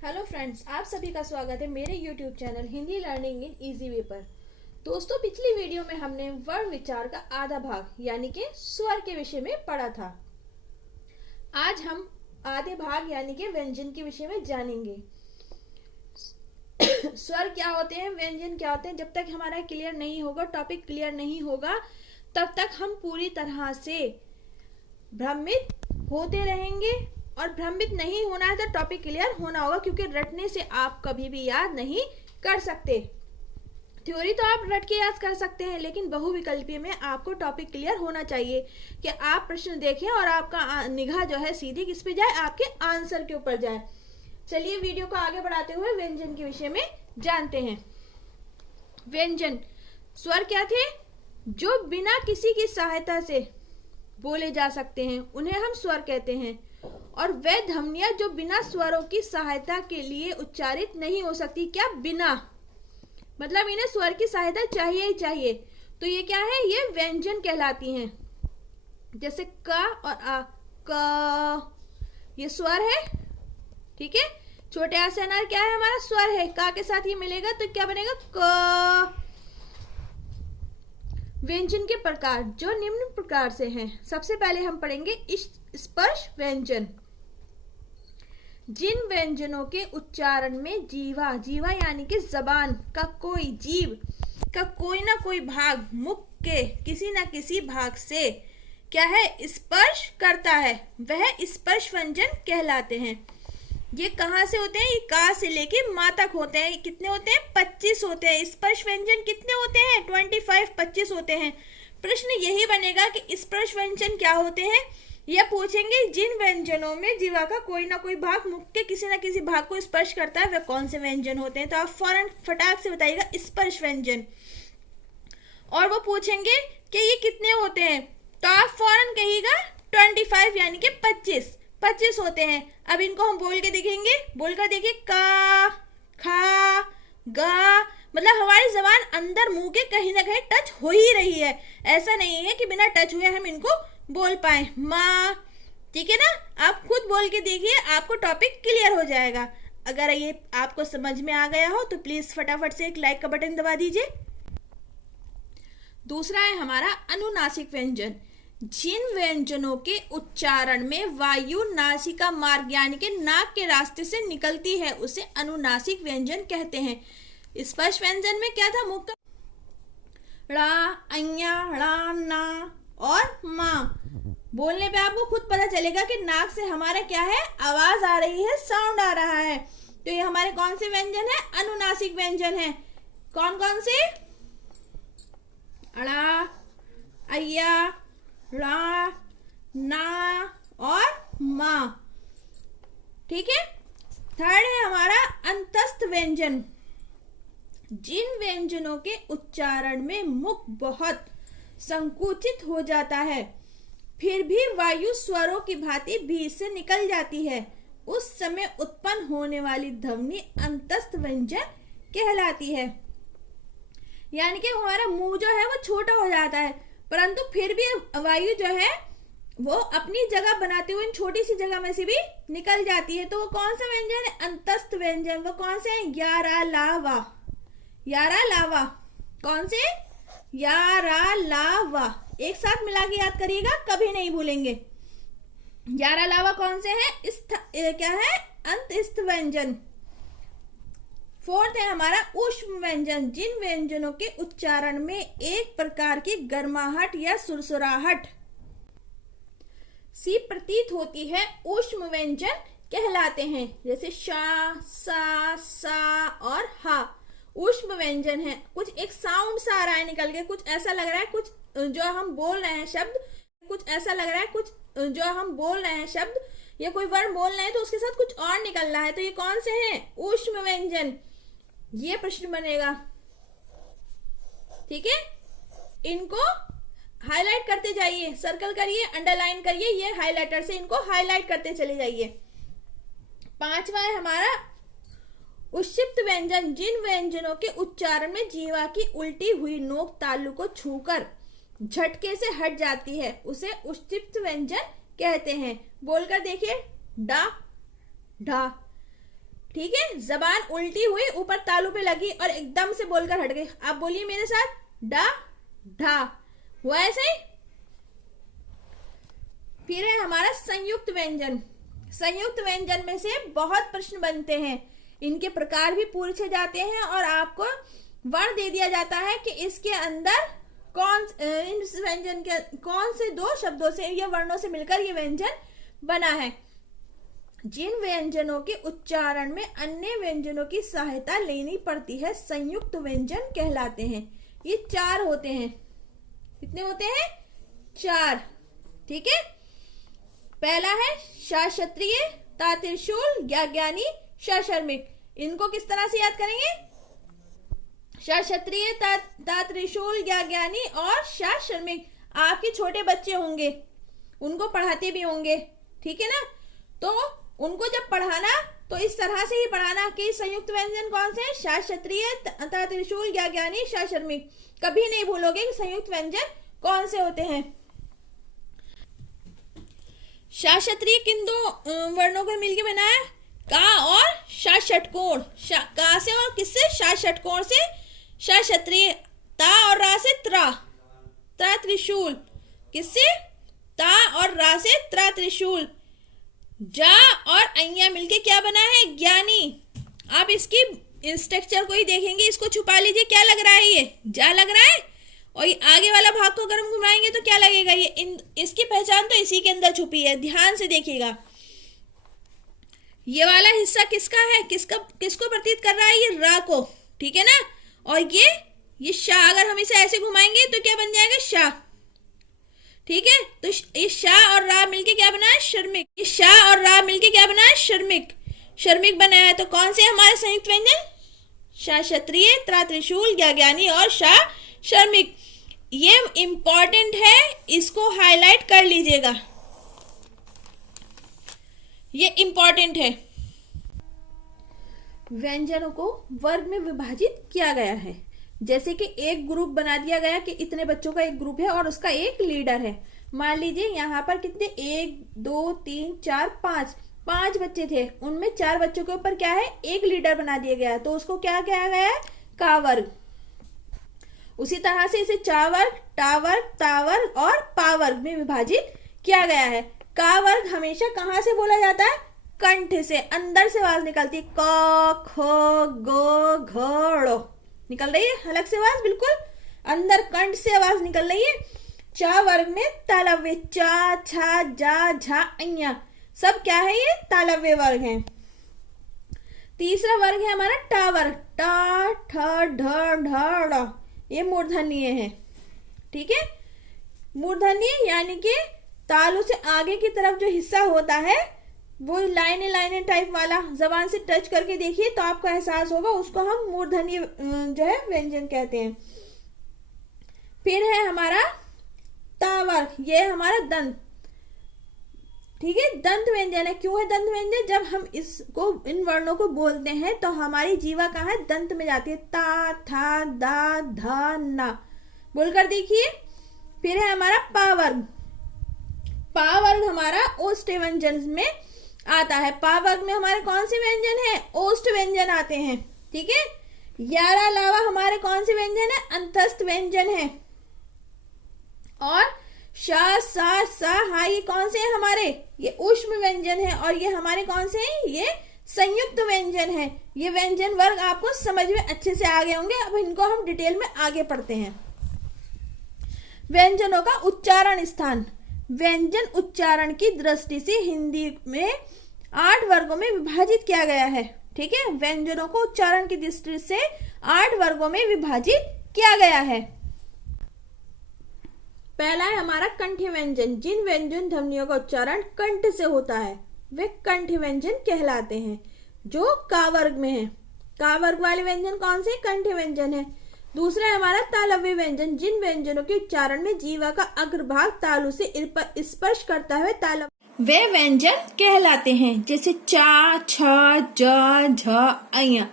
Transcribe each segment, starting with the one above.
Hello friends, आप सभी का स्वागत है मेरे YouTube channel Hindi learning in easy way पर। दोस्तों, पिछली वीडियो में हमने वर्ण विचार का आधा भाग यानी कि स्वर के विषय में पढ़ा था। आज हम आधे भाग यानी कि व्यंजन के विषय में जानेंगे। स्वर क्या होते हैं, व्यंजन क्या होते हैं, जब तक हमारा क्लियर नहीं होगा, टॉपिक क्लियर नहीं होगा, तब तक हम पूरी तरह से भ्रमित होते रहेंगे। और भ्रमित नहीं होना है तो टॉपिक क्लियर होना होगा, क्योंकि रटने से आप कभी भी याद नहीं कर सकते। थ्योरी तो आप रट के याद कर सकते हैं, लेकिन बहुविकल्पीय में आपको टॉपिक क्लियर होना चाहिए कि आप प्रश्न देखें और आपका निगाह जो है सीधी किस पे जाए, आपके आंसर के ऊपर जाए। चलिए वीडियो को आगे बढ़ाते हुए व्यंजन के विषय में जानते हैं। व्यंजन स्वर क्या थे? जो बिना किसी की सहायता से बोले जा सकते हैं, उन्हें हम स्वर कहते हैं। और वे ध्वनियां जो बिना स्वरों की सहायता के लिए उच्चारित नहीं हो सकती। क्या बिना मतलब इन्हें स्वर की सहायता चाहिए ही चाहिए, तो ये क्या है? ये व्यंजन कहलाती हैं। जैसे क और आ, क ये स्वर है, ठीक है। छोटे आ से अनार क्या है? हमारा स्वर है। का के साथ ये मिलेगा तो क्या बनेगा? क। व्यंजन के प्रकार जो निम्न प्रकार से हैं। सबसे पहले हम पढ़ेंगे स्पर्श व्यंजन। जिन व्यंजनों के उच्चारण में जीवा जीवा यानी कि जबान का कोई जीव का कोई ना कोई भाग मुख के किसी ना किसी भाग से क्या है? स्पर्श करता है, वह स्पर्श व्यंजन कहलाते हैं। ये कहाँ से होते हैं? ये का से लेके माँ तक होते हैं। कितने होते हैं? 25 होते हैं। स्पर्श व्यंजन कितने होते हैं? 25 होते हैं। प्रश्न यही बनेगा कि स्पर्श व्यंजन क्या होते हैं। यह पूछेंगे जिन व्यंजनों में जीवा का कोई ना कोई भाग मुख के किसी ना किसी भाग को स्पर्श करता है, वे कौन से व्यंजन होते हैं। तो आप फौरन फटाक से बताइएगा स्पर्श व्यंजन। और वो पूछेंगे कि ये कितने होते हैं, तो आप फौरन कहिएगा 25 यानी कि 25 होते हैं। अब इनको हम बोल के देखेंगे। बोलकर देखिए, का, खा, गा, मतलब हमारी जबान अंदर मुंह के कहीं ना कहीं टच हो ही रही है। ऐसा नहीं है कि बिना टच हुए हम इनको बोल पाए। माँ, ठीक है ना। आप खुद बोल के देखिए, आपको टॉपिक क्लियर हो जाएगा। अगर ये आपको समझ में आ गया हो तो प्लीज फटाफट से एक लाइक का बटन दबा दीजिए। दूसरा है हमारा अनुनासिक व्यंजन। जिन व्यंजनों के उच्चारण में वायु नासिका मार्ग यानी कि नाक के रास्ते से निकलती है, उसे अनुनासिक व्यंजन कहते हैं। स्पर्श व्यंजन में क्या था? मुख का ड़ा, अइया, ड़ा, ना और माँ। बोलने पे आपको खुद पता चलेगा कि नाक से हमारा क्या है? आवाज आ रही है, साउंड आ रहा है। तो ये हमारे कौन से व्यंजन है? अनुनासिक व्यंजन है। कौन कौन से? अड़ा, अय्या, रा, ना और माँ, ठीक है। थर्ड है हमारा अंतस्थ व्यंजन। जिन व्यंजनों के उच्चारण में मुख बहुत संकुचित हो जाता है, फिर भी वायु स्वरों की भांति भीतर से निकल जाती है, उस समय उत्पन्न होने वाली ध्वनि अंतस्थ व्यंजन कहलाती है। यानी कि हमारा मुंह जो है वो छोटा हो जाता है, परंतु फिर भी वायु जो है वो अपनी जगह बनाते हुए छोटी सी जगह में से भी निकल जाती है। तो वो कौन सा व्यंजन है? अंतस्थ व्यंजन। वो कौन से हैं? यारा, लावा, यारा, लावा। कौन से? यारा, लावा। एक साथ मिला के याद करिएगा, कभी नहीं भूलेंगे। यारा, लावा कौन से हैं? क्या है? अंतस्थ व्यंजन। फोर्थ है हमारा ऊष्म व्यंजन। जिन व्यंजनों के उच्चारण में एक प्रकार की गर्माहट या सुरसुराहट सी प्रतीत होती है, ऊष्म व्यंजन कहलाते हैं। जैसे शा, सा, सा और हा ऊष्म व्यंजन है। कुछ एक साउंड सा आ रहा है निकल के, कुछ ऐसा लग रहा है, कुछ जो हम बोल रहे हैं शब्द, कुछ ऐसा लग रहा है, कुछ जो हम बोल रहे हैं शब्द या कोई वर्ड बोल रहे हैं तो उसके साथ कुछ और निकल रहा है, तो ये कौन से हैं? ऊष्म व्यंजन। ये प्रश्न बनेगा, ठीक है। इनको हाईलाइट करते जाइए, सर्कल करिए, अंडरलाइन करिए, ये हाईलाइटर से इनको हाईलाइट करते चले जाइए। पांचवा है हमारा उच्छिप्त व्यंजन। जिन व्यंजनों के उच्चारण में जीवा की उल्टी हुई नोक तालु को छूकर झटके से हट जाती है, उसे उच्छिप्त व्यंजन कहते हैं। बोलकर देखिए, डा, ढा, ठीक है, जबान उल्टी हुई, ऊपर तालू पे लगी और एकदम से बोलकर हट गई। आप बोलिए मेरे साथ, डा ढा, हुआ ऐसे ही। फिर है हमारा संयुक्त व्यंजन। संयुक्त व्यंजन में से बहुत प्रश्न बनते हैं, इनके प्रकार भी पूछे जाते हैं और आपको वर्ण दे दिया जाता है कि इसके अंदर इस व्यंजन के कौन से दो शब्दों से या वर्णों से मिलकर ये व्यंजन बना है। जिन व्यंजनों के उच्चारण में अन्य व्यंजनों की सहायता लेनी पड़ती है संयुक्त व्यंजन कहलाते हैं। ये 4 होते हैं। कितने होते हैं? 4। ठीक है, पहला है शास्त्रीय, ता त्रिशूल, ज्ञानी, सशर्मिक। इनको किस तरह से याद करेंगे? शास्त्रीय, ता त्रिशूल, ज्ञानी और सशर्मिक। आपके छोटे बच्चे होंगे, उनको पढ़ाते भी होंगे, ठीक है ना, तो उनको जब पढ़ाना तो इस तरह से ही पढ़ाना कि संयुक्त व्यंजन कौन से हैं? शास्त्रीय, ता त्रिशूल, ज्ञानी, सशर्मिक। कभी नहीं भूलोगे कि संयुक्त व्यंजन कौन से होते हैं। शास्त्रीय किन दो वर्णों को मिलकर बना है? का और षटकोण। का से और किससे? षटकोण से शास्त्रीय। ता और रा से ता त्रिशूल। किससे? ता और रा से ता त्रिशूल। जा और अय्या मिलके क्या बना है? ज्ञानी। आप इसकी स्ट्रक्चर को ही देखेंगे, इसको छुपा लीजिए, क्या लग रहा है? ये जा लग रहा है, और ये आगे वाला भाग को अगर हम घुमाएंगे तो क्या लगेगा? ये इसकी पहचान तो इसी के अंदर छुपी है, ध्यान से देखिएगा। ये वाला हिस्सा किसका है? किसको प्रतीत कर रहा है? ये रा को, ठीक है ना, और ये शाह। अगर हम इसे ऐसे घुमाएंगे तो क्या बन जाएगा? शाह। ठीक है, तो इस शाह और रा मिलके क्या बना है? शर्मिक। इस शाह और रा मिलके क्या बना है? शर्मिक। शर्मिक बनाया है। तो कौन से हमारे संयुक्त व्यंजन? शास्त्रीय, ता त्रिशूल, ज्ञानी और शाह शर्मिक। ये इंपॉर्टेंट है, इसको हाईलाइट कर लीजिएगा, ये इंपॉर्टेंट है। व्यंजनों को वर्ग में विभाजित किया गया है, जैसे कि एक ग्रुप बना दिया गया कि इतने बच्चों का एक ग्रुप है और उसका एक लीडर है। मान लीजिए यहाँ पर कितने? 1 2 3 4 5 बच्चे थे, उनमें 4 बच्चों के ऊपर क्या है? एक लीडर बना दिया गया, तो उसको क्या कहा गया है? का वर्ग। उसी तरह से इसे चा वर्ग, टा वर्ग, ता वर्ग और पा वर्ग में विभाजित किया गया है। का वर्ग हमेशा कहाँ से बोला जाता है? कंठ से, अंदर से आवाज निकलती है। क ख ग घ ड़ निकल रही है, अलग से आवाज, बिल्कुल अंदर कंठ से आवाज निकल रही है। चा वर्ग में तालव्य, चा, छा, जा, झा, अय्या, सब क्या है? ये तालव्य वर्ग है। तीसरा वर्ग है हमारा टा वर्ग। टा, ठ, ढ, ढ, ड़, ये मूर्धन्य है, ठीक है। मूर्धन्य यानी कि तालु से आगे की तरफ जो हिस्सा होता है वो लाइने टाइप वाला, जबान से टच करके देखिए तो आपको एहसास होगा, उसको हम मूर्धन्य जो है व्यंजन कहते हैं। फिर है हमारा ता वर्ग, ये हमारा दंत, ठीक है, दंत व्यंजन है। क्यों है दंत व्यंजन? जब हम इसको, इन वर्णों को बोलते हैं तो हमारी जीवा कहाँ है? दंत में जाती है। ता, था, दा, धा, ना, बोलकर देखिए। फिर है हमारा पा वर्ग। पा वर्ग हमारा ओष्ठ व्यंजन में आता है। पा वर्ग में हमारे कौन से व्यंजन है? ओष्ठ व्यंजन आते हैं, ठीक है। 11 अलावा हमारे कौन से व्यंजन है? अंतस्थ व्यंजन है। और शा, सा, सा, हा, ये कौन से हैं हमारे? ये ऊष्म व्यंजन है। और ये हमारे कौन से हैं? ये संयुक्त व्यंजन है। ये व्यंजन वर्ग आपको समझ में अच्छे से आ गए होंगे। अब इनको हम डिटेल में आगे पढ़ते हैं। व्यंजनों का उच्चारण स्थान। व्यंजन उच्चारण की दृष्टि से हिंदी में 8 वर्गों में विभाजित किया गया है, ठीक है। व्यंजनों को उच्चारण की दृष्टि से 8 वर्गों में विभाजित किया गया है। पहला है हमारा कंठ व्यंजन। जिन व्यंजन ध्वनियों का उच्चारण कंठ से होता है वे कंठ व्यंजन कहलाते हैं, जो का वर्ग में है। का वर्ग वाले व्यंजन कौन से? कंठ व्यंजन है। दूसरा है हमारा तालव्य व्यंजन। जिन व्यंजनों के उच्चारण में जीवा का अग्रभाग तालु से स्पर्श करता है तालव्य वे व्यंजन कहलाते हैं, जैसे चा, छ, ज, झ, अय्या।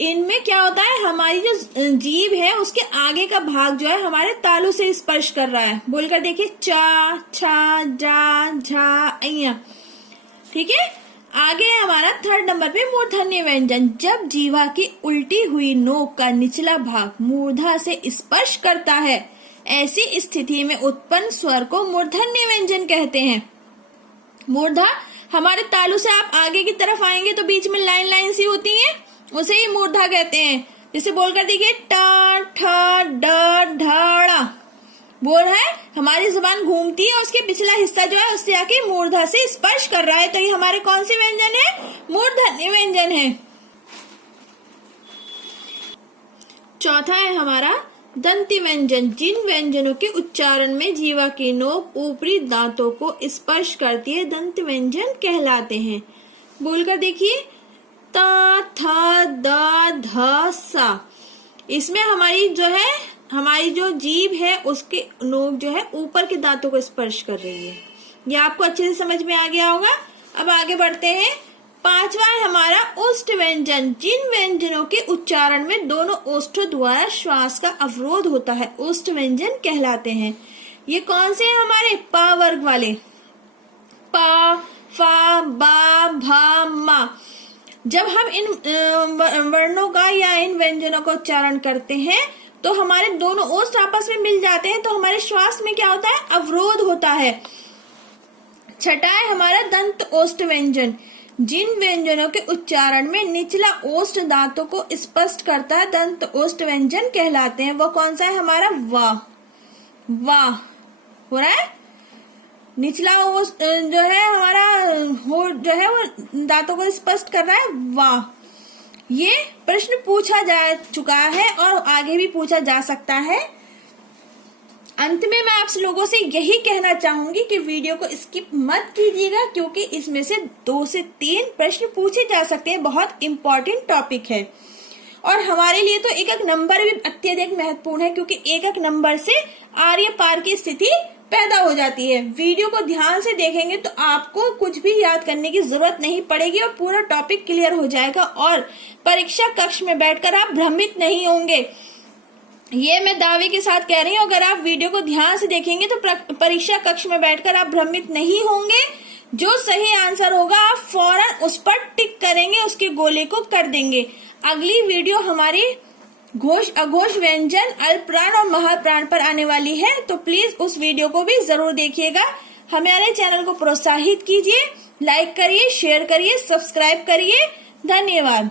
इनमें क्या होता है? हमारी जो जीभ है उसके आगे का भाग जो है हमारे तालु से स्पर्श कर रहा है। बोलकर देखिए, चा, छा, जा, झा, अय्या, ठीक है। आगे है हमारा थर्ड नंबर पे मूर्धन्य व्यंजन। जब जीवा की उल्टी हुई नोक का निचला भाग मूर्धा से स्पर्श करता है, ऐसी स्थिति में उत्पन्न स्वर को मूर्धन्य व्यंजन कहते हैं। मूर्धा हमारे तालु से आप आगे की तरफ आएंगे तो बीच में लाइन लाइन सी होती है, उसे ही मूर्धा कहते हैं। जैसे बोलकर देखिए टा ठा ड ढा। बोल है हमारी जुबान घूमती है, उसके पिछला हिस्सा जो है उससे आके मूर्धा से स्पर्श कर रहा है, तो ये हमारे कौन से व्यंजन है? मूर्धन्य व्यंजन है। चौथा है हमारा दंती व्यंजन। जिन व्यंजनों के उच्चारण में जीवा की नोक ऊपरी दांतों को स्पर्श करती है, दंत व्यंजन कहलाते हैं। बोलकर देखिए ता था दा धा सा। इसमें हमारी जो जीभ है उसके नोक जो है ऊपर के दांतों को स्पर्श कर रही है। ये आपको अच्छे से समझ में आ गया होगा। अब आगे बढ़ते हैं। पांचवा है हमारा ओष्ठ व्यंजन। जिन व्यंजनों के उच्चारण में दोनों ओष्ठों द्वारा श्वास का अवरोध होता है, ओष्ठ व्यंजन कहलाते हैं। ये कौन से हैं हमारे? पा वर्ग वाले, पा फा बा भा मा। जब हम इन वर्णों का या इन व्यंजनों का उच्चारण करते हैं तो हमारे दोनों ओष्ठ आपस में मिल जाते हैं, तो हमारे श्वास में क्या होता है? अवरोध होता है। छठा है हमारा दंत ओष्ठ व्यंजन। जिन व्यंजनों के उच्चारण में निचला ओष्ठ दांतों को स्पष्ट करता है, दंत ओष्ठ व्यंजन कहलाते हैं। वो कौन सा है हमारा? वाह। वाह हो रहा है। निचला ओष्ठ जो है हमारा जो है वो दांतों को स्पष्ट कर रहा है, वाह। ये प्रश्न पूछा जा चुका है और आगे भी पूछा जा सकता है। अंत में मैं आप लोगों से यही कहना चाहूंगी कि वीडियो को स्किप मत कीजिएगा, क्योंकि इसमें से 2 से 3 प्रश्न पूछे जा सकते हैं। बहुत इम्पोर्टेंट टॉपिक है और हमारे लिए तो एक एक नंबर भी अत्यधिक महत्वपूर्ण है, क्योंकि एक एक नंबर से आर्य पार की स्थिति पैदा हो जाती है। वीडियो को ध्यान से देखेंगे तो आपको कुछ भी याद करने की जरूरत नहीं पड़ेगी और पूरा टॉपिक क्लियर हो जाएगा और परीक्षा कक्ष में बैठकर आप भ्रमित नहीं होंगे। ये मैं दावे के साथ कह रही हूँ। अगर आप वीडियो को ध्यान से देखेंगे तो परीक्षा कक्ष में बैठकर आप भ्रमित नहीं होंगे। जो सही आंसर होगा आप फौरन उस पर टिक करेंगे, उसके गोले को कर देंगे। अगली वीडियो हमारी घोष अघोष व्यंजन अल्पप्राण और महाप्राण पर आने वाली है, तो प्लीज उस वीडियो को भी जरूर देखिएगा। हमारे चैनल को प्रोत्साहित कीजिए, लाइक करिए, शेयर करिए, सब्सक्राइब करिए। धन्यवाद।